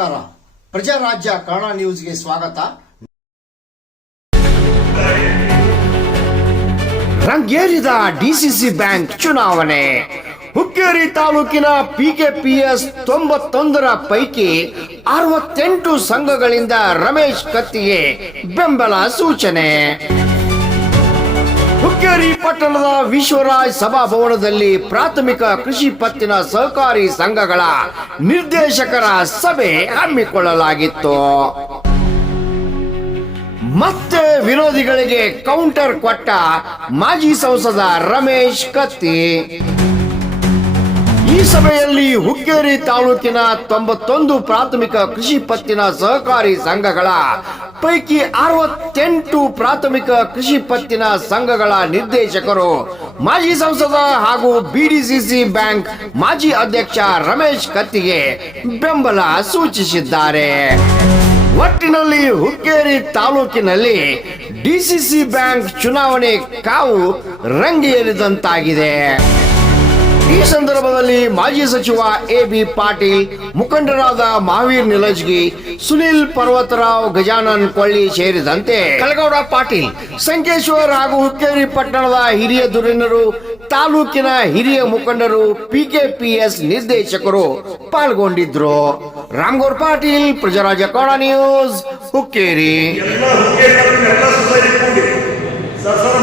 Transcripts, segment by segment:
ನಮಸ್ಕಾರ. ಪ್ರಜಾರಾಜ್ಯ ಕನ್ನಡ ನ್ಯೂಸ್ಗೆ ಸ್ವಾಗತ. ರಂಗೇರಿದ ಡಿಸಿಸಿ ಬ್ಯಾಂಕ್ ಚುನಾವಣೆ. ಹುಕ್ಕೇರಿ ತಾಲೂಕಿನ ಪಿಕೆಪಿಎಸ್ ತೊಂಬತ್ತೊಂದರ ಪೈಕಿ ಅರವತ್ತೆಂಟು ಸಂಘಗಳಿಂದ ರಮೇಶ್ ಕತ್ತಿಗೆ ಬೆಂಬಲ ಸೂಚನೆ. ಹುಕ್ಕೇರಿ ಪಟ್ಟಣದ ವಿಶ್ವರಾಜ್ ಸಭಾಭವನದಲ್ಲಿ ಪ್ರಾಥಮಿಕ ಕೃಷಿ ಪತ್ತಿನ ಸಹಕಾರಿ ಸಂಘಗಳ ನಿರ್ದೇಶಕರ ಸಭೆ ಹಮ್ಮಿಕೊಳ್ಳಲಾಗಿತ್ತು. ಮತ್ತೆ ವಿರೋಧಿಗಳಿಗೆ ಕೌಂಟರ್ ಕೊಟ್ಟ ಮಾಜಿ ಸಂಸದ ರಮೇಶ್ ಕತ್ತಿ. ಈ ಸಭೆಯಲ್ಲಿ ಹುಕ್ಕೇರಿ ತಾಲೂಕಿನ ತೊಂಬತ್ತೊಂದು ಪ್ರಾಥಮಿಕ ಕೃಷಿ ಪತ್ತಿನ ಸಹಕಾರಿ ಸಂಘಗಳ ಪೈಕಿ ಅರವತ್ತೆಂಟು ಪ್ರಾಥಮಿಕ ಕೃಷಿ ಪತ್ತಿನ ಸಂಘಗಳ ನಿರ್ದೇಶಕರು, ಮಾಜಿ ಸಂಸದ ಹಾಗೂ ಬಿಡಿಸಿಸಿ ಬ್ಯಾಂಕ್ ಮಾಜಿ ಅಧ್ಯಕ್ಷ ರಮೇಶ್ ಕತ್ತಿಗೆ ಬೆಂಬಲ ಸೂಚಿಸಿದ್ದಾರೆ. ಒಟ್ಟಿನಲ್ಲಿ ಹುಕ್ಕೇರಿ ತಾಲೂಕಿನಲ್ಲಿ ಡಿಸಿಸಿ ಬ್ಯಾಂಕ್ ಚುನಾವಣೆ ಕಾವು ರಂಗೇರಿದಂತಾಗಿದೆ ಈ ಸಂದರ್ಭದಲ್ಲಿ ಮಾಜಿ ಸಚಿವ ಎ ಬಿ ಪಾಟೀಲ್, ಮುಖಂಡರಾದ ಮಹಾವೀರ್ ನಿಲಜ್ಗಿ ಸುನಿಲ್ ಪರ್ವತರಾವ್ ಗಜಾನನ್ ಕೊಳ್ಳಿ ಸೇರಿದಂತೆ ಕಲಗೌಡ ಪಾಟೀಲ್, ಸಂಕೇಶ್ವರ್ ಹಾಗೂ ಹುಕ್ಕೇರಿ ಪಟ್ಟಣದ ಹಿರಿಯ ದುರಿನರು ತಾಲೂಕಿನ ಹಿರಿಯ ಮುಖಂಡರು ಎಸ್ ನಿರ್ದೇಶಕರು ಪಾಲ್ಗೊಂಡಿದ್ರು. ರಾಮ್ಗೌರ್ ಪಾಟೀಲ್, ಪ್ರಜರಾಜ ಕೌಡ ನ್ಯೂಸ್, ಹುಕ್ಕೇರಿ.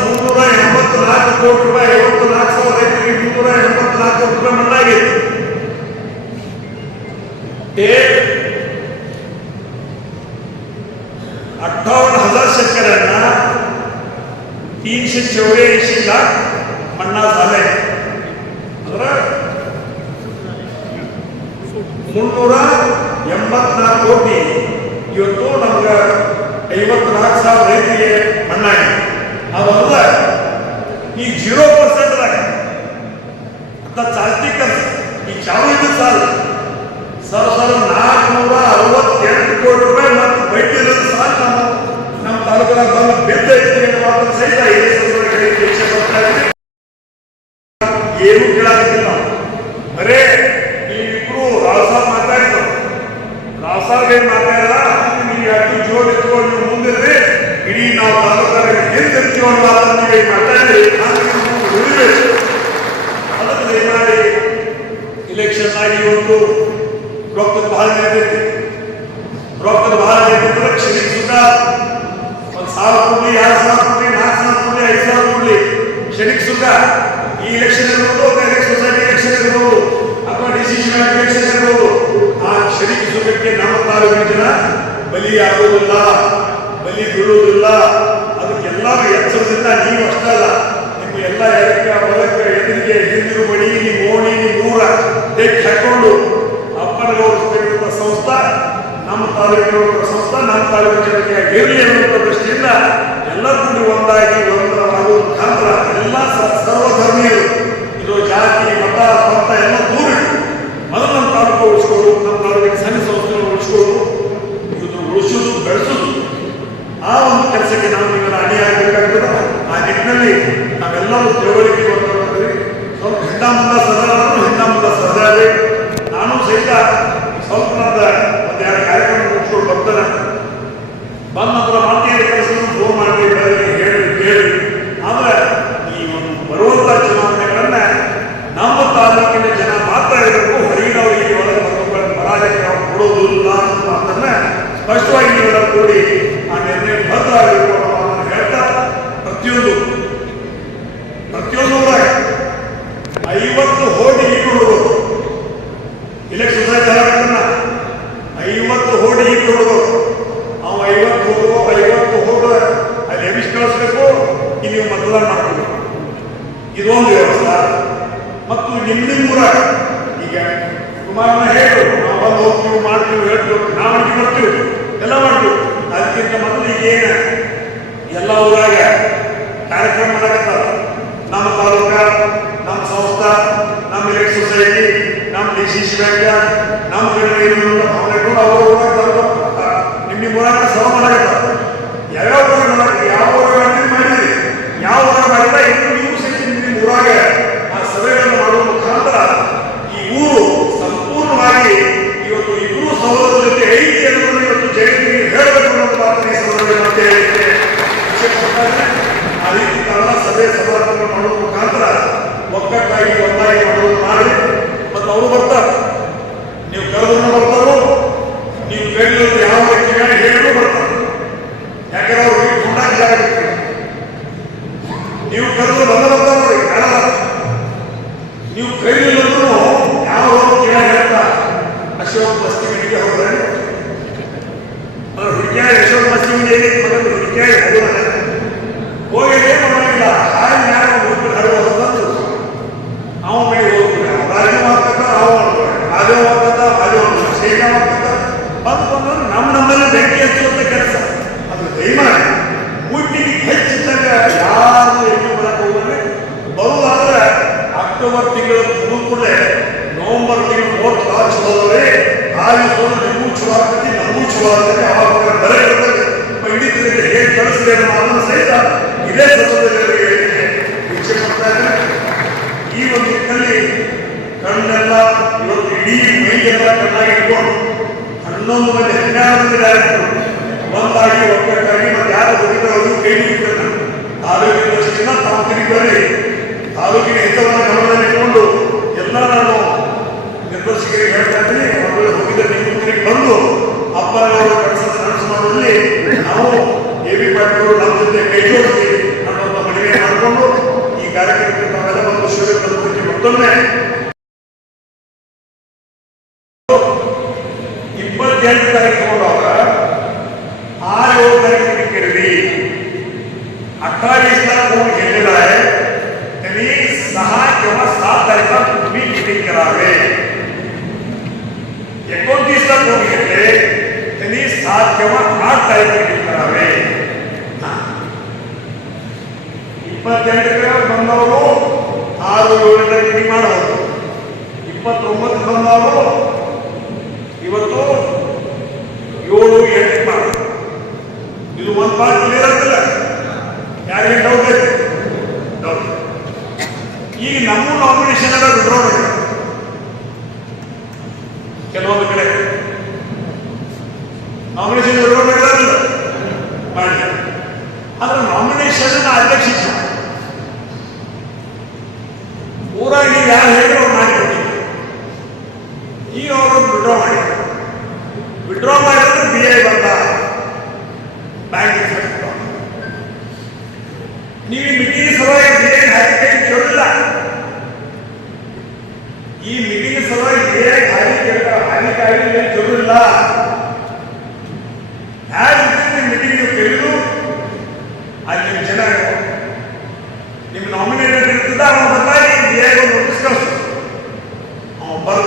ಮುನ್ನೂರ ಎಂಬತ್ತು ನಾಲ್ಕು ಕೋಟಿ ರೂಪಾಯಿ ಐವತ್ತು ನಾಲ್ಕು ಸಾವಿರ ರೈತರಿಗೆ ಮುನ್ನೂರ ಎಂಬತ್ತು ನಾಲ್ಕು ಕೋಟಿ ರೂಪಾಯಿ ಮಣ್ಣಾಗಿದೆ एक अठ्ठावन्न हजार शेतकऱ्यांना तीनशे चौऱ्याऐंशी लाख मन्ना झाले ಮುನ್ನೂರ ಎಂಬತ್ನಾಲ್ಕು ಕೋಟಿ ಇವತ್ತು ನಮ್ಗೆ ಐವತ್ನಾಲ್ಕು ಸಾವಿರ ರೈತರಿಗೆ ಮಣ್ಣಾಗಿದೆ ಅವಲ್ಲ ಈ झिरो पर्सेंट आता चालती खर्च ಈ ಚಾಲು ಇದು ಸಾಲ ಸರ್ ಸರ್, ನಾಲ್ಕುನೂರ ಅರವತ್ತೆಂಟು ಕೋಟಿ ರೂಪಾಯಿ ಮತ್ತು ಬಡ್ಡಿ ಇರೋದು ಸಾಲ ನಮ್ಮ ನಮ್ಮ ತಾಲೂಕಿನ ಬಂದು ಬಿದ್ದೈತಿ ಸಹಿತ ಸಂದರ್ಭದಲ್ಲಿ ಹೇಳಿಕ್ಕೆ ಇಚ್ಛೆ ಪಡ್ತಾ ಇದ್ದೀನಿ. ಏನು ಬರೇ ಈ ಇಬ್ರು ರಾಸಾರ್ ಮಾತಾಡಿದ್ರು ರಾಸಾರ್ಗೆ ಏನ್ ಮಾತಾಡ ನೀವು ಎತ್ಕೊಂಡು ನೀವು ಮುಂದಿರ್ರಿ? ಇಡೀ ನಾವು ತಾಲೂಕಾಗ ಹಿಂದಿರ್ತೀವಿ ಅನ್ನೋ ಮಾತನ್ನು ನೀವು ಮಾತಾಡಿ ಇಲೆಕ್ಷನ್ ಆಗಿ ಇವತ್ತು ರೊಕ್ಕದ ಬಹಳ ನಿಂತೈತಿ ರೊಕ್ಕದ ಬಹಳ ಕ್ಷಣಿಕ ಕ್ಷಣಿಸುತ್ತ ಒಂದು ಸಾವಿರ ಕೊಡ್ಲಿ ಎರಡು ಸಾವಿರ ಕೊಡ್ಲಿ ನಾಲ್ಕು ಸಾವಿರ ಕೊಡ್ಲಿ ಐದು ಸಾವಿರ ಕೊಡ್ಲಿ ಕ್ಷಣಿಸುತ್ತ ಈ ಎಲೆಕ್ಷನ್ ಇರ್ಬೋದು ಸೊಸೈಟಿ ಎಲೆಕ್ಷನ್ ಇರ್ಬೋದು, ಅಥವಾ ಡಿಸಿಷನ್ ಎಲೆಕ್ಷನ್ ಇರ್ಬೋದು. ಆ ಕ್ಷಣಿಸುವುದಕ್ಕೆ ನಮ್ಮ ತಾಲೂಕಿನ ಜನ ಬಲಿಯಾಗುವುದಿಲ್ಲ ಬಲಿ ಬೀಳುವುದಿಲ್ಲ ಅದಕ್ಕೆಲ್ಲರೂ ಎಚ್ಚರದಿಂದ ನೀವು ಅಷ್ಟೇ ಅಲ್ಲ, ನಿಮ್ಮ ಎಲ್ಲ ಎಡಕ್ಕೆ ಬಲಕ್ಕೆ ಎದುರಿಗೆ ಹಿಂದಿರು ಬಡಿ ನೀ ಓಣಿ ನೀವು ಊರ. ತೆಗೆದು ಹಾಕೊಂಡು ಅಪ್ಪನ ಗೌರವಿಸಬೇಕಿರುವ ಸಂಸ್ಥೆ, ನಮ್ಮ ತಾಲೂಕಿನ ಸಂಸ್ಥೆ, ನಮ್ಮ ತಾಲೂಕಿನ ಇರಲಿ ಅನ್ನುವಂಥ ದೃಷ್ಟಿಯಿಂದ ಎಲ್ಲ ಒಂದಾಗಿ ಒಂದಾಗುವ ಮುಖಾಂತರ ಎಲ್ಲ ಸರ್ವಧರ್ಮೀಯರು, ಇದು ಜಾತಿ, ಮತ, ಪಂಥ ಎಲ್ಲ ದೂರ ಮೊದಲು ನಮ್ಮ ತಾಲೂಕು ಉಳಿಸ್ಕೊಳ್ಳು ನಮ್ಮ ತಾಲೂಕಿನ ಸಣ್ಣ ಸಂಸ್ಥೆಗಳು ಉಳಿಸ್ಕೊಳ್ಳು ಇದು ಉಳಿಸೋದು ಬೆಳೆಸೋದು ಆ ಒಂದು ಕೆಲಸಕ್ಕೆ ನಾವು ನೀವೆಲ್ಲ ಅಣಿಯಾಗಬೇಕಾಗ್ತದೆ ಆ ನಿಟ್ಟಿನಲ್ಲಿ ನಾವೆಲ್ಲರೂ ತಿಳುವಳಿಕೆ ಸ್ವಲ್ಪ ಸದಾ ಮುಂದ ಸದಾ ನಾನು ಸಹಿತ ಸ್ವಲ್ಪ ನಂದ ಒಂದು ಎರಡು ಕಾರ್ಯಕ್ರಮ ಮುಗಿಸ್ಕೊಂಡು ಬರ್ತಾನೆ ಬಂದ ನಂತರ ಮತ್ತೆ ಕೆಲಸ ಫೋನ್ ಮಾಡಿ ಬೆಳಗ್ಗೆ ಹೇಳಿ ಕೇಳಿ ಆದ್ರೆ ಈ ಒಂದು ಬರುವಂತ ಚುನಾವಣೆಗಳನ್ನ ನಮ್ಮ ತಾಲೂಕಿನ ಜನ ಮಾತ್ರ ಇರಬೇಕು ಹೊರಗಿನವರಿಗೆ ಒಳಗೆ ಮಕ್ಕಳ ಪರಾಜಯಕ್ಕೆ ನಾವು ಕೊಡೋದಿಲ್ಲ ಅಂತ ಮಾತನ್ನ ಸ್ಪಷ್ಟವಾಗಿ ನೀವೆಲ್ಲ ಕೂಡಿ ಆ ನಿರ್ಣಯ ಭದ್ರ ಆಗಬೇಕು ಅನ್ನೋ ಮಾತನ್ನ ಹೇಳ್ತಾ ಪ್ರತಿಯೊಂದು ಪ್ರತಿಯೊಂದು ಊರಾಗ ಐವತ್ತು ಹೋಗಿ ಈಡುವುದು ಇಲೆಕ್ಷನ್ ಸೊಸೈಟಿ ಹಾಕನ್ನ ಐವತ್ತು ಹೋಡಿ ಈಡುವುದು ಅವ ಐವತ್ತು ಹೋಗುವ ಐವತ್ತು ಹೋಗ ಅಲ್ಲಿ ಎಮಿಸ್ ಕಳಿಸ್ಬೇಕು ಇಲ್ಲಿ ನೀವು ಮತದಾನ ಮಾಡಬೇಕು ಇದೊಂದು ವ್ಯವಸ್ಥೆ. ಮತ್ತು ನಿಮ್ಮ ಈಗ ಕುಮಾರನ ಹೇಳು ನಾವು ಬಂದು ಹೋಗ್ತೀವಿ ಮಾಡ್ತೀವಿ, ಹೇಳ್ತೀವಿ, ನಾವು ಅಡಿಗೆ ಮಾಡ್ತೀವಿ. ಎಲ್ಲ ಮಾಡ್ತೀವಿ. ಅದಕ್ಕಿಂತ ಮೊದಲು ಏನ? ಎಲ್ಲ ಊರಾಗ ಕಾರ್ಯಕ್ರಮ ಮಾಡಕತ್ತಾರ. ನಮ್ಮ ತಾಲೂಕ, ನಮ್ಮ ಸಂಸ್ಥಾ, ನಮ್ಮ ಎಲೆಕ್ಟ್ ಸೊಸೈಟಿ ನಮ್ಮ ಡಿ ಸಿ ಸಿ ಬ್ಯಾಂಕ್ ನಮ್ಮ ಕಡೆ ಅವರು ಊರಾಗ. ನಿಮ್ಮ ಊರಾಗ ಸಭೆ ಮಾಡಕತ್ತಾರ. ಯಾವ್ಯಾವ ಊರಾಗ ಯಾವ ಊರಾಗ ಮಾಡಿರಿ ಯಾವ ಊರಾಗ ಮಾಡಿಲ್ಲ ಇನ್ನು ನೀವು ಸಹಿತ ನಿಮ್ಮ ನಿಮ್ಮ ಊರಾಗ ಆ ಸಭೆಗಳನ್ನು ಮಾಡುವ ಮುಖಾಂತರ ಈ ಊರು ಸಂಪೂರ್ಣವಾಗಿ ಇವತ್ತು ಇಬ್ಬರು ಸಹೋದರರ ಜೊತೆ ಅಕ್ಟೋಬರ್ ತಿಂಗಳು ಮುಗಿದ ಕೂಡಲೇ ನವೆಂಬರ್ ತಿಂಗಳು ಮೂವತ್ತು ಭಾಳ ಚಲೋ ಅದಾವೆ ಆ ದಿವಸ ನಿಮಗೂ ಚಲೋ ಆಗ್ತೈತಿ ನಮಗೂ ಚಲೋ ಆಗ್ತೈತಿ ಅವಾಗ ಬೆಲೆ ಇರ್ತದೆ ಪಂಡಿತರಿಗೆ ಹೇಗೆ ಕಳಿಸ್ಲಿ ಅನ್ನೋ ಮಾತನ್ನು ಸಹಿತ ಇದೇ ಸಂದರ್ಭದಲ್ಲಿ ಅವರಿಗೆ ಹೇಳಿಕೆ ಇಚ್ಛೆ ಪಡ್ತಾ ಇದ್ದೇನೆ ಈ ಒಂದು ನಿಟ್ಟಿನಲ್ಲಿ ಕಣ್ಣೆಲ್ಲ ಇವತ್ತು ಇಡೀ ಮೈಗೆಲ್ಲ ಕಣ್ಣಾಗಿ ಇಟ್ಕೊಂಡು ಹನ್ನೊಂದು ಮಂದಿ ಹನ್ನೆರಡು ಮಂದಿ ಡೈರೆಕ್ಟರ್ ಒಂದಾಗಿ ಒಕ್ಕಟ್ಟಾಗಿ ಮತ್ತೆ ಯಾರು ಹೋಗಿದ್ರೆ ಅವರು ಕೈ ಹಿಡಿತಾರೆ ತಾಲೂಕಿನ ದೃಷ್ಟಿಯಿಂದ ತಾವು ತಿರುಗಿ ತಾಲೂಕಿನ ಹಿತವನ್ನು ಗಮನದಲ್ಲಿಟ್ಟುಕೊಂಡು ಎಲ್ಲ ನಾನು ನಿರ್ದೇಶಕರಿಗೆ ಹೇಳ್ತಾ ಇದ್ದೀನಿ. ಅವರು ಹೋಗಿದ್ದ ನೀವು ತಿರುಗಿ ಬಂದು ಅಪ್ಪನವರ ಕೆಲಸ ನಡೆಸ ಮಾಡೋದ್ರಲ್ಲಿ ನಾವು ಎ ಬಿ ಪಾಟೀಲ್ ನಮ್ಮ ಜೊತೆ ಕೈ ಜೋಡಿಸಿ ಅನ್ನೋದು ಮನವಿ ಮಾಡಿಕೊಂಡು ಈ ಕಾರ್ಯಕ್ರಮಕ್ಕೆ ತಾವೆಲ್ಲ ಒಂದು ಶಿಬಿರ ಮತ್ತೊಮ್ಮೆ ಇಪ್ಪತ್ತೆಂಟು ತಾರೀಕು ತಗೊಂಡವಾಗ ಆರು ಏಳು ತಾರೀಕು ಕೇಳಿದ್ರಿ अठ्ठावीस ला कोण घेतलेला आहे त्यांनी सहा किंवा सात तारखेला तुम्ही मिटिंग करावे एकोणतीस ला कोण घेतले त्यांनी सात किंवा आठ तारीख मिटिंग करावे ಇಪ್ಪತ್ತೆಂಟಕ್ಕೆ ಬಂದವರು ಆರು ಏಳರಿಂದ ಮೀಟಿಂಗ್ ಮಾಡಬಹುದು ಇಪ್ಪತ್ತೊಂಬತ್ತು ಬಂದವರು ಇವತ್ತು ಏಳು ಎಂಟು ಇದು ಒಂದು ಪಾರ್ಟ್ ಕ್ಲಿಯರ್ ಆಗ್ತಿಲ್ಲ ಯಾರಿಗೆ ಡೌಟ್ ಐತೆ ಡೌಟ್ ಈಗ ನಮ್ಮ ನಾಮಿನೇಷನ್ ಎಲ್ಲ ವಿಡ್ರಾ ಮಾಡಿ. ಕೆಲವೊಂದು ಕಡೆ. ನಾಮಿನೇಷನ್ ವಿಡ್ರಾ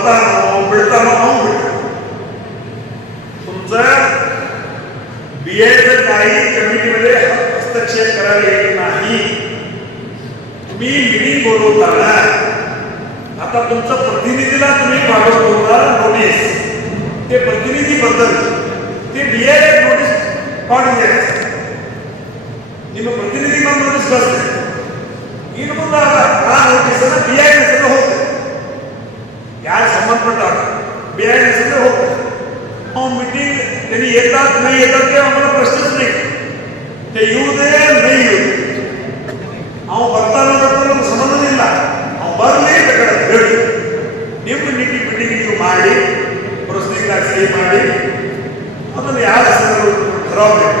ಅವನು ಬರ್ತಾನೋ ಅವ್ನು ಬಿಡ್ತಾನೋ ಅವ್ನು ಬಿಡ್ತಾನೆ तुमचं बीएचं काही कमिटीमध्ये हस्तक्षेप करायला येत नाही तुम्ही मिटिंग बोलवताना आता तुमचं प्रतिनिधीला तुम्ही पाठवता नोटीस ते प्रतिनिधी बद्दल ते बीए नोटीस काढून द्यायचं ನಿಮ್ಮ ಪ್ರತಿನಿಧಿ ಬಂದು ನೋಟಿಸ್ ಕಳಿಸ್ತಾರೆ ಇನ್ನು ಮುಂದೆ ಆ ನೋಟಿಸ್ ಅನ್ನ ಬಿ ಐ ಹೆಸರು ಹೋಗ್ತದೆ ಯಾರು ಸಂಬಂಧಪಟ್ಟವ್ರ? ಬೇರೆ ಹೆಸರು ಹೋಗ್ತಾರೆ ಅವನು ಬಿಟ್ಟು ತೆನಿ ಎದ್ದಾತ್ ನೈ ಎದ್ದಕ್ಕೆ ಅವನ ಪ್ರಶ್ನಿಸ್ರಿ ತೆಯುವುದೇ ನೈಯು ಅವನು ಬರ್ತಾನೆ ನಮ್ಗೆ ಸಂಬಂಧನೇ ಇಲ್ಲ. ಅವ್ನು ಬರಲಿ ಹೇಳಿ. ನಿಮ್ಮ ನಿಟ್ಟಿ ಬಿಟ್ಟಿ ನೀವು ಮಾಡಿ ಪ್ರಶ್ನೆ ಸಹಿ ಮಾಡಿ, ಅದನ್ನು ಯಾರು ಹೆಸರು ತರಬೇಕು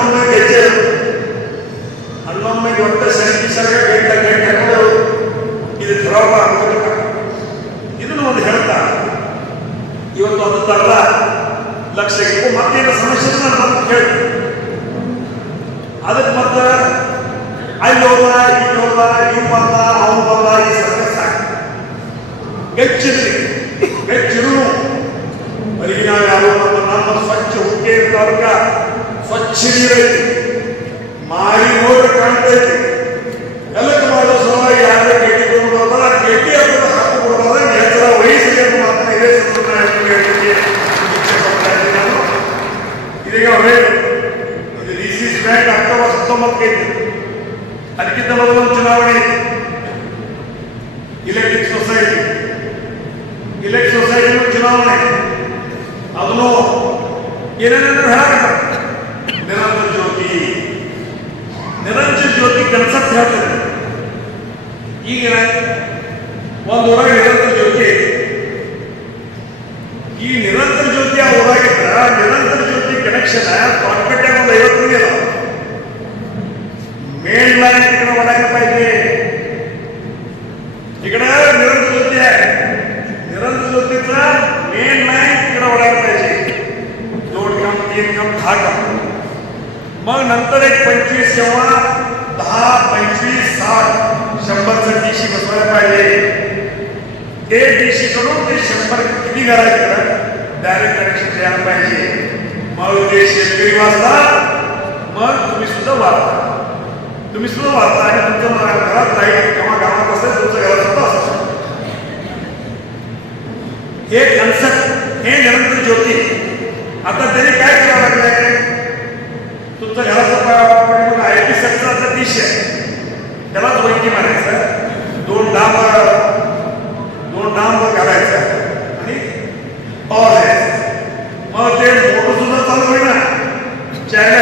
ಒಟ್ಟ ಸರಿ ಸರಿ ಗಂಟೆ ಇದು ಒಂದು ಹೇಳ್ತಾ ಇವತ್ತು ಒಂದು ತರಲ ಲಕ್ಷ ಇಟ್ಟು ಮತ್ತೇನು ಸಮಸ್ಯೆ ಅದಕ್ಕೆ ಮತ್ತೆ ಅಲ್ಲಿ ಹೋದ, ಇಲ್ಲಿ ಹೋದ ಇವ್ ಬಂದ ಅವನು ಬಂದ ನಮ್ಮ ಸ್ವಚ್ಛ ಹುಕ್ಕೆ ತಾಲೂಕ ಸ್ವಚ್ಛ ನೀರೈತಿ ಮಾರಿ ನೋಡ್ರೆ ಕಾಣ್ತೈತಿ. ಎಲ್ಲಕ್ಕೆ ಮಾಡೋ ಸಲುವಾಗಿ ಯಾರೇ ಗಟ್ಟಿ ಕೊಂಡು ಬರ್ತಾರ ಗಟ್ಟಿ ಅದನ್ನು ಹಾಕಿ ಕೊಡ್ಬಾರ್ದ ಎಚ್ಚರ ವಹಿಸಿ ಅಂತ ಮಾತನ್ನ ಇದೇ ಇದೀಗ ಇದು ಬ್ಯಾಂಕ್ ಅಕ್ಟೋಬರ್ ಹತ್ತೊಂಬತ್ತಕ್ಕೆ ಐತಿ ಅದಕ್ಕಿಂತ ಮೊದಲು ಚುನಾವಣೆ ಐತಿ ಇಲೆಕ್ಟ್ರಿಕ್ ಸೊಸೈಟಿ ಇಲೆಕ್ಟ್ ಸೊಸೈಟಿ ಚುನಾವಣೆ. ಅದನ್ನು ಏನೇನೇನು ಹೇಳ ನಿರಂತರ ನಿರಂಜನ ಜ್ಯೋತಿ ಕೆಲಸಕ್ಕೆ ಹೇಳ್ತದೆ ಈಗ ಒಂದು ಊರಾಗ ನಿರಂತರ ಜ್ಯೋತಿ ಈ ನಿರಂತರ ಜ್ಯೋತಿ ಆ ಊರಾಗಿದ್ರ ನಿರಂತರ ಜ್ಯೋತಿ ಕನೆಕ್ಷನ್ ಕಾನ್ಪೆಟ್ಟ ಒಂದು ಐವತ್ತು ಮಂದಿ ಮೇಲ್ ಲೈನ್ ಈ ಕಡೆ ಮಾಡಾಕಪ್ಪ ಇಲ್ಲಿ? ಈ ಕಡೆ ನಿರಂತರ ಜ್ಯೋತಿ ನಿರಂತರ ಜ್ಯೋತಿ ಇದ್ರ ಮೇನ್ ಲೈನ್ ಈ ಕಡೆ ಓಡಾಕಪ್ಪ ಇಲ್ಲಿ? ದೊಡ್ಡ ಕಮ್ ತೀನ್ ಕಮ್ मग नंतर एक पंचवीस जेव्हा दहा पंचवीस साठ शंभरचं डीशी बसवायला पाहिजे. ते डीशी कडून ते शंभर किती घराकडे डायरेक्ट कनेक्शन द्यायला पाहिजे. मग ते शेतकरी वाचला मग तुम्ही सुद्धा वाचता तुम्ही सुद्धा वाचता आणि तुमच्या घरात लाइट किंवा गावात असेल तुमच्या घरात सुद्धा असेल हे कन्सेप्ट हे निरंतर ज्योती. आता त्यांनी काय करावं लागलं तुमचं घराचं आय पी सेक्टरचा दिश आहे. त्यालाच वैकी मारायचं दोन डांब दोन डांब घालायचं. आणि पॉवर द्यायचं मग ते मोटर सुद्धा चालू होईल ना चायला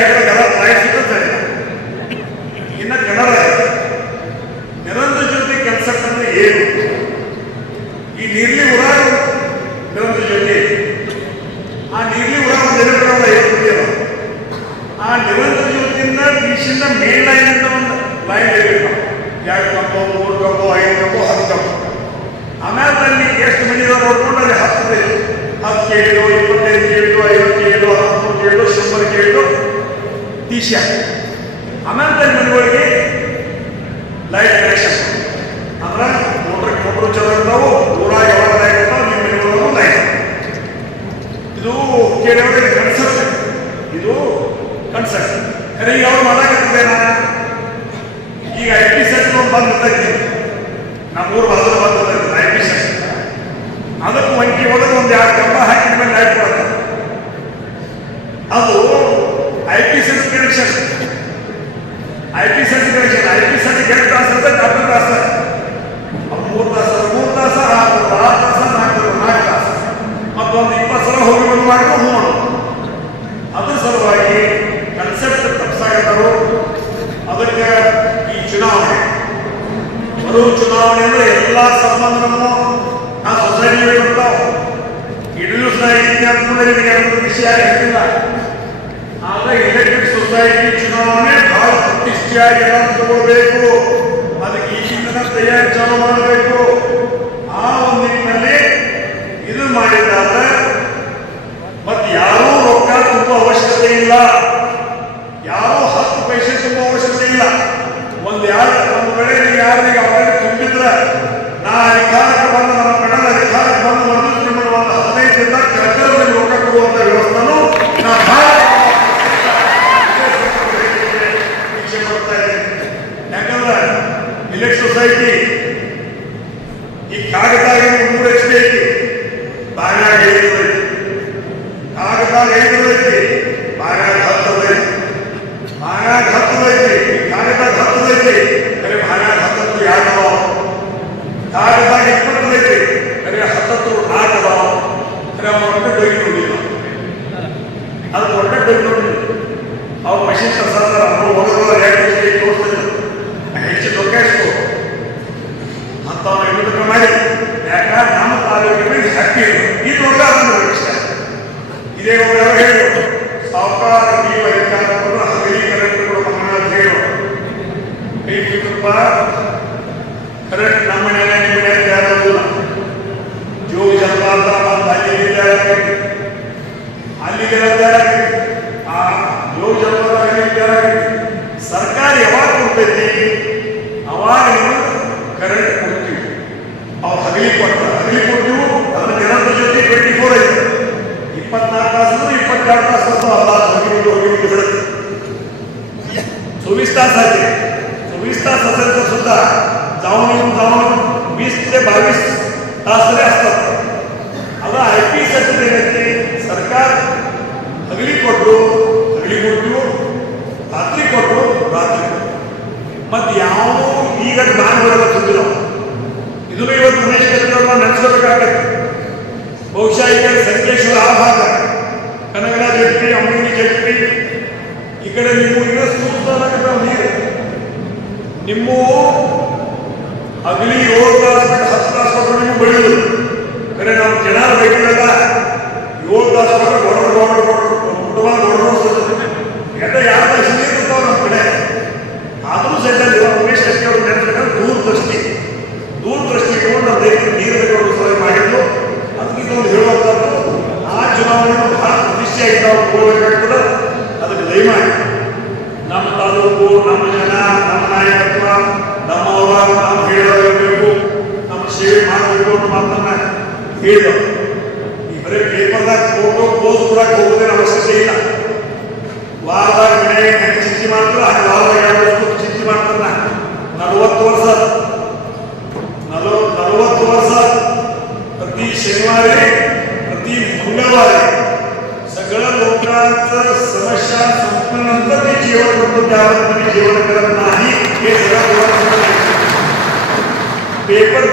ಬರುವ ಚುನಾವಣೆ ಅಂದ್ರೆ ಎಲ್ಲ ಸಂಬಂಧನೂ ಆ ಸೊಸೈಟಿ ಇರ್ತಾವ ಇಡಲು ಸೊಸೈಟಿ ಅಂತಂದ್ರೆ ನಿಮಗೆ ಒಂದು ವಿಷಯ ಇರ್ತಿಲ್ಲ ಆದ್ರೆ ಎಲೆಕ್ಟ್ರಿಕ್ ಸೊಸೈಟಿ ಚುನಾವಣೆ ಬಹಳ ಪ್ರತಿಷ್ಠೆಯಾಗಿ ಎಲ್ಲ ತಗೊಳ್ಬೇಕು ಅದಕ್ಕೆ ಈಗಿನ ತಯಾರಿ ಚಾಲು ಮಾಡಬೇಕು. ಆ ಒಂದು ನಿಟ್ಟಿನಲ್ಲಿ ಇದು ಮಾಡಿದ್ದಾರೆ ಮತ್ತೆ ಯಾರೂ ರೊಕ್ಕ ತುಂಬಾ ಅವಶ್ಯಕತೆ ಇಲ್ಲ. ಯಾರು ಹತ್ತು ಪೈಸೆ ತುಂಬಾ ಅವಶ್ಯಕತೆ ಇಲ್ಲ. ಒಂದು ಯಾರು ಒಂದು ವೇಳೆ ನೀವು ಯಾರಿಗೆ ಅವರಿಗೆ ತುಂಬಿದ್ರೆ ನಾ ಅಧಿಕಾರಕ್ಕೆ ಬಂದು ನಮ್ಮ ಕನ್ನಡ ಅಧಿಕಾರಕ್ಕೆ ಬಂದು ಒಂದು ನಿಮ್ಮನ್ನು ಒಂದು ಹದಿನೈದರಿಂದ ಕರ್ಕರಲ್ಲಿ ರೊಕ್ಕ ಕೊಡುವಂತ ವ್ಯವಸ್ಥೆನೂ ನಾ ಭಾಳ ಇಚ್ಛೆ ಪಡ್ತಾ ಇದ್ದೀನಿ ಯಾಕಂದ್ರೆ ಇಲೆಕ್ಟ್ ಸೊಸೈಟಿ ಈ ಕಾಗದಾಗ ಮೂರು ಎಚ್ ಪಿ ಐತಿ ಬಾಯಾಗ ಐದು ಐತಿ ಕಾಗದಾಗ ಐದು ಐತಿ ಬಾಯಾಗ ಹತ್ತು ಐತಿ ಬಾಯಾಗ ಹತ್ತು ಐತಿ ಕಾಗದಾಗ ಹತ್ತು ಐತಿ ಕರೆ ಬಾಯಾಗ ಹತ್ತತ್ತು ಎರಡು ಅದಾವ ಕಾಗದಾಗ ಇಪ್ಪತ್ತು ಐತಿ ಕರೆ ಹತ್ತತ್ತು ನಾಲ್ಕು ಅದಾವ ಕರೆ ಅವ ಒಟ್ಟು ಡೊಯ್ದು ನೋಡಿಲ್ಲ ಅದು ಒಟ್ಟು ಡೊಯ್ದು ನೋಡಿಲ್ಲ ಅವ್ರು ಮಷಿನ್ ತರ್ಸಾರ ಅವ್ರು ಹೋಗೋದು ಎರಡು ವರ್ಷ ತೋರಿಸ್ತಿದ್ರು ಹೆಚ್ಚು ರೊಕ್ಕ ಎಷ್ಟು ಅಂತ ಇನ್ನು ಮಾಡಿ ಯಾಕಂದ್ರೆ ನಮ್ಮ ತಾಲೂಕಿನ ಹ್ಯಾಪಿ ಈ ದೊಡ್ಡ ಒಂದು ವಿಷಯ ಇದೇ ಒಬ್ಬರು ಯಾರೋ ಹೇಳಿದ್ರು ಸಾವುಕಾರ ನೀವು ಅಧಿಕಾರವನ್ನು ಹಗಲೀಕರಣ ಕೊಡೋಣ ಅಂತ ಹೇಳು ಕೈ ಬಿಟ್ಟಪ್ಪ ಕರೆಕ್ಟ್ ನಮ್ಮ ಮನೆಯಲ್ಲ ನಿಮ್ಮ ಮನೆಯಲ್ಲಿ ಯಾರಿಲ್ಲ ಜೋಗ ಜಲಪಾತ ಮತ್ತು ಅಲ್ಲಿ ಇಲ್ಲಿ ಅಲ್ಲಿಗೆ ಆ ಜೋಗ ಜಲಪಾತ ಅಲ್ಲಿ ಸರ್ಕಾರ ಯಾವಾಗ ಕೊಡ್ತೈತಿ ಅವಾಗ ನೀವು ಕರೆಂಟ್ ಕೊಡ್ತೀವಿ ಅವ್ರು ಹಗಲಿ ಕೊಡ್ತಾರೆ ಹಗಲಿ ಕೊಡ್ತೀವಿ ಅದ್ರ ನಿರಂತರ ಜೊತೆ ಟ್ವೆಂಟಿ ಫೋರ್ ಐತೆ ಇಪ್ಪತ್ನಾಲ್ಕು ತಾಸು ಇಪ್ಪತ್ತೆರಡು ತಾಸು ಅಂತ ಅಲ್ಲ ಹೋಗಿ ಹೋಗಿ ಬಿಡುತ್ತೆ चोवीस तास आहे चोवीस तास असेल तर सुद्धा जाऊन येऊन जाऊन वीस ते बावीस तास तरी असतात आता आय पी साठी देण्याचे सरकार हगली ಕೊಟ್ಟರು ಹಗಲಿ ಕೊಟ್ಟು ರಾತ್ರಿ ಕೊಟ್ಟರು ರಾತ್ರಿ ಮತ್ತೆ ಯಾವ ಈಗ ಬ್ಯಾನ್ ಬರಲ್ಲ ತುಂಬಿಲ್ಲ ಇದನ್ನು ಇವತ್ತು ಉಮೇಶ್ ಕತ್ರಿಯವ್ರನ್ನ ನೆನೆಸ್ಕೋಬೇಕಾಗತ್ತೆ ಬಹುಶಃ ಈಗ ಸಂಕೇಶ್ವರ ಆ ಭಾಗ ಕನಗಡ ಜಟ್ಟಿ ಅಮ್ಮಗಿರಿ ಜಟ್ಟಿ ಈ ಕಡೆ ನಿಮ್ಮ ಇನ್ನಷ್ಟು ನೀರು ನಿಮ್ಮ ಅಗಲಿ ಏಳು ವಾರದಾಗ ಮನೆಗೆ ಹೆಂಗೆ ಚಿಂತೆ ಮಾಡ್ತಾರೆ ಹಾಗೆ ವಾರದಾಗ ಎರಡು ವರ್ಷ ಚಿಂತೆ ಮಾಡ್ತಾರ ನಲವತ್ತು ವರ್ಷ ನಲವ ನಲವತ್ತು ವರ್ಷ ಪ್ರತಿ ಶನಿವಾರ ಪ್ರತಿ ಮಂಗಳವಾರ सगळं लोकांचं समस्या संपल्यानंतर ते जेवण करतो त्यावर तुम्ही जेवण करत नाही हे सगळं तुम्हाला समजलं. पेपर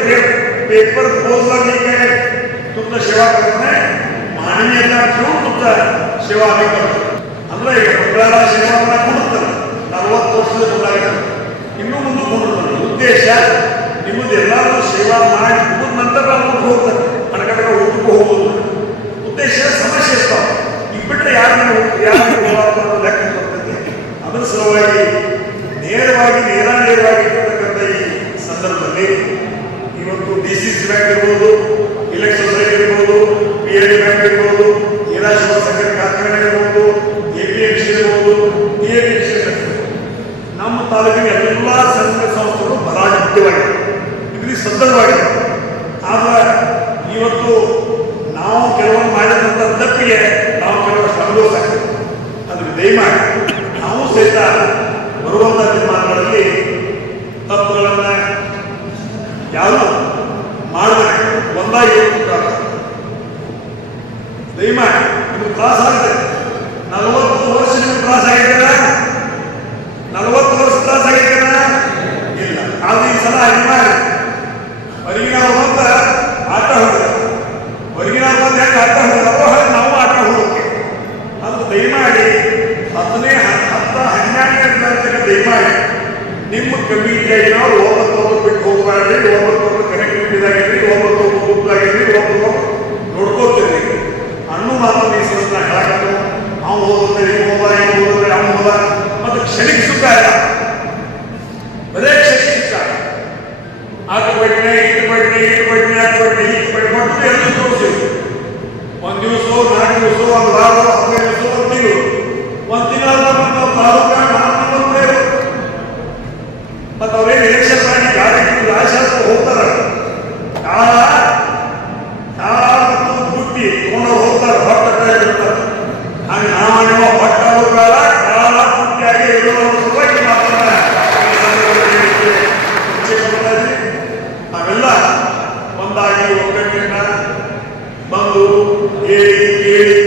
पेपर पोचला मी काय तुमचं सेवा करत नाही माननीयता ठेवून तुमचा सेवा आम्ही करतो ಮಂಗಳವಾರ ಶನಿವಾರ ಕೊಡುತ್ತಾರೆ ನಲವತ್ತು ವರ್ಷದ ಮುಂದಾಗಿದೆ ಇನ್ನೂ ಮುಂದೆ ಕೊಡುತ್ತಾರೆ ಉದ್ದೇಶ ನಿಮ್ಮದು ಎಲ್ಲರೂ ಸೇವಾ ಮಾಡಿ ನಂತರ ನಾವು ಹೋಗ್ತಾರೆ ಹಣಕಾಟ ಊಟಕ್ಕೆ ಹೋಗೋದು ಉದ್ದೇಶ ಸಮಸ್ಯೆ ಇರ್ತಾವೆ ಈಗ ಬಿಟ್ಟರೆ ಯಾರು ಯಾರು ಲೆಕ್ಕ ಬರ್ತೈತಿ ಅದರ ಸಲುವಾಗಿ ನೇರವಾಗಿ ನೇರ ನೇರವಾಗಿ ಇರ್ತಕ್ಕಂಥ ಈ ಸಂದರ್ಭದಲ್ಲಿ ಇವತ್ತು ಡಿ ಸಿ ಸಿ ಬ್ಯಾಂಕ್ ಇರ್ಬೋದು ಇಲೆಕ್ಷನ್ ಸೊಸೈಟಿ ಇರ್ಬೋದು ಪಿ ಎಲ್ ಡಿ ಬ್ಯಾಂಕ್ ಇರ್ಬೋದು ನಿರಾಶ್ರಿತ ಸಕ್ಕರೆ ಕಾರ್ಖಾನೆ ಇರ್ಬೋದು ಎ ಪಿ ಎಂ ಸಿ ಇರ್ಬೋದು ಡಿ ಎ ಪಿ ಸಿ ನಮ್ಮ ತಾಲೂಕಿನ ಎಲ್ಲ ಸಂಘ ಸಂಸ್ಥೆಗಳು ಬಹಳ ಮುಖ್ಯವಾಗಿದೆ ಇದರಲ್ಲಿ ಸಂದರ್ಭವಾಗಿದೆ ಆದ್ರೆ ಇವತ್ತು ನಾವು ಕೆಲವೊಂದು ಮಾಡಿದಂಥ ತಪ್ಪಿಗೆ ನಾವು ಕೆಲವಷ್ಟು ಅನುಭವಿಸ್ತಾರೆ ಅದಕ್ಕೆ ದಯಮಾಡಿ ನಾವು ಸಹಿತ ಬರುವಂಥ ತೀರ್ಮಾನಗಳಲ್ಲಿ ತಪ್ಪುಗಳನ್ನು ಯಾರು ಮಾಡಬೇಕು ಒಂದಾಗಿ ದಯಮಾಡಿ, ನಿಮ್ಗೆ ತ್ರಾಸ ಆಗಿದೆ. ನಲವತ್ತು ವರ್ಷ ನಿಮ್ಗೆ ತ್ರಾಸ ಆಗಿದ್ದೀರಾ ನಲವತ್ತು ವರ್ಷ ತ್ರಾಸ ಆಗಿದ್ದೀರಾ ಇಲ್ಲ. ಆದ್ರೆ ಈ ಸಲ ಅನಿವಾರ್ಯ ಹೊರಗಿನ ಬಂದ ಆಟ ಹೊಡೆದ. ಹೊರಗಿನ ಬಂದ ಹೆಂಗೆ ಆಟ ಹೊಡೆದಪ್ಪ ಹಾಗೆ ನಾವು ಆಟ ಹೊಡೋಕೆ ಅದು ದಯಮಾಡಿ ಹತ್ತನೇ ಹತ್ತ ಹನ್ನೆರಡನೇ ಗಂಟೆ ದಯಮಾಡಿ ನಿಮ್ಮ ಕಮಿಟಿಯಾಗಿ ನಾವು ಒಬ್ಬತ್ತೊಬ್ಬರು ಬಿಟ್ಟು ಹೋಗಬಾರ್ದು ಒಬ್ಬತ್ತೊಬ್ಬರು ಕನೆಕ್ಟಿವಿಟಿದಾಗಿರ್ರಿ ಒಬ್ಬತ್ತೊಬ್ಬರು ಗುಂಪಾಗಿರ್ರಿ ಒಬ್ಬರು ನೋಡ್ಕೋತೀರಿ ಹಣ್ಣು ಮಾತು ಮೀಸಲನ್ನ ಹೇಳಕ್ಕೆ ಅವ್ನು ಹೋದ್ರೆ ಇವ್ ಹೋದ ಇವ್ ಹೋದ್ರೆ ಅವ್ನು ಹೋದ ಮತ್ತು ಕ್ಷಣಿಕ ಸುಖ ಇಲ್ಲ ಬರೇ ಕ್ಷಣಿಕ ಸುಖ ಅದು ಬಡ್ನೆ ಇದು ಬಡ್ನೆ ಇದು ಬಡ್ನೆ ಅದು ಬಡ್ನೆ ಇದು ಬಡ್ನೆ ಒಟ್ಟು ಎರಡು ತೋರಿಸಿದ್ರು ಒಂದು ದಿವಸ ನಾಲ್ಕು ದಿವಸ ಒಂದು ವಾರ ಹದಿನೈದು ದಿವಸ ಒಂದು ತಿಂಗಳು ಒಂದು ತಿಂಗಳ ನಾವು ತಾಲೂಕ ನಾಲ್ಕು ಮತ್ತು ಅವ್ರೇನು ಎಲೆಕ್ಷನ್ ಮಾಡಿ ಗಾಡಿ ಆಶಾ ಹೋಗ್ತಾರ ಕಾಲ ಕಾಲ ಮತ್ತು ಬುದ್ಧಿ ತಗೊಂಡು ಹೋಗ್ತಾರೆ ಹೊಟ್ಟ ಇರ್ತಾರೆ ಹಾಗೆ ನಾವು ನಿಮ್ಮ ಹೊಟ್ಟ ಕಾಲ ಕಾಲ ಬುದ್ಧಿಯಾಗಿ ಇರುವ ಸಲುವಾಗಿ ಮಾತ್ರ ಈ ಸಂದರ್ಭದಲ್ಲಿ ಹೇಳಿಕೆ ಕೊಡ್ತಾ ಇದ್ದೀನಿ. ನಾವೆಲ್ಲ ಒಂದಾಗಿ ಒಗ್ಗಟ್ಟಿನ ಬಂದು ಹೇಳಿ ಕೇಳಿ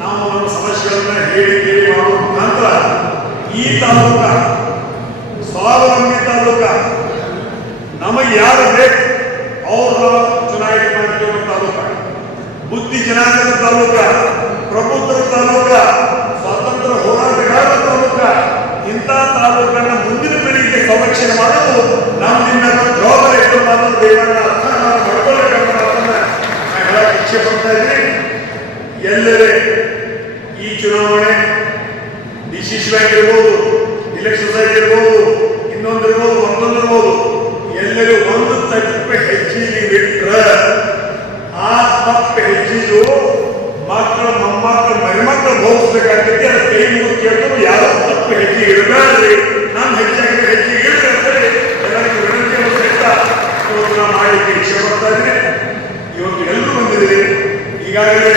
ನಾವು ನಮ್ಮ ಸಮಸ್ಯೆಗಳನ್ನ ಹೇಳಿ ಕೇಳಿ ಮಾಡುವ ಮುಖಾಂತರ ಈ ತಾಲೂಕ ಸ್ವಾವಲಂಬಿ ತಾಲೂಕ ನಮಗೆ ಯಾರು ಬೇಕು ಅವ್ರ ಚುನಾಯಿತ ಮಾಡಿಕೊಳ್ಳುವ ತಾಲೂಕ ಬುದ್ಧಿ ಜನಾಂಗದ ತಾಲೂಕ ಪ್ರಬುದ್ಧರ ತಾಲೂಕ ಸ್ವಾತಂತ್ರ್ಯ ಹೋರಾಟಗಾರರ ತಾಲೂಕ ಇಂಥ ತಾಲೂಕನ್ನ ಮುಂದಿನ ಪೀಳಿಗೆಗೆ ಸಂರಕ್ಷಣೆ ಮಾಡೋದು ನಮ್ಮ ನಿಮ್ಮೆಲ್ಲ ಜವಾಬ್ದಾರಿ ಇಟ್ಟು ಮಾಡೋದು ದೇವರ ಅರ್ಥ ನಾವು ಮಾಡ್ಕೊಳ್ಬೇಕಂತ ಮಾತನ್ನ ನಾನು ಹೇಳಕ್ಕೆ ಇಚ್ಛೆ ಪಡ್ತಾ ಇದ್ದೀನಿ ಎಲ್ಲರೇ ಈ ಚುನಾವಣೆ ಡಿ ಸಿ ಬ್ಯಾಂಕ್ ಇರ್ಬೋದು ಇಲೆಕ್ಷನ್ ಸೊಸೈಟಿ ಇರ್ಬೋದು ಇನ್ನೊಂದು ಇರ್ಬೋದು ಮತ್ತೊಂದು ಇರ್ಬೋದು ಎಲ್ಲರೂ ಒಂದು ತಪ್ಪು ಹೆಚ್ಚಿಗೆ ಬಿಟ್ರೆ ಆ ತಪ್ಪು ಹೆಚ್ಚಿದು ಮಕ್ಕಳ ಮೊಮ್ಮಕ್ಕಳ, ಮರಿಮಕ್ಕಳು ಭೋಗಿಸ್ಬೇಕಾಗ್ತೈತಿ. ಅದು ಕೈ ಮುಗಿದು ಯಾರು ಯಾರೋ ತಪ್ಪು ಹೆಚ್ಚಿಗೆ ಇರಬೇಡ್ರಿ. ನಾನು ಹೆಚ್ಚಾಗಿ ಹೆಚ್ಚಿಗೆ ಸಹಿತ ಇವತ್ತು ಮಾಡಲಿಕ್ಕೆ ಇಚ್ಛೆ ಇದ್ದೀನಿ. ಇವತ್ತು ಎಲ್ಲರೂ ಬಂದಿದ್ದೀರಿ. ಈಗಾಗಲೇ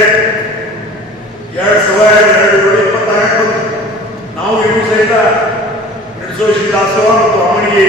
ಎರಡು ಸಾವಿರದ ಎರಡು ಏಳು ಇಪ್ಪತ್ತಾರಕ್ಕೆ ಬಂತು ನಾವು ಇನ್ನೂ ಸಹಿತ ನಡೆಸೋ ದಾಸೋಹ ಮತ್ತು ಅವನಿಗೆ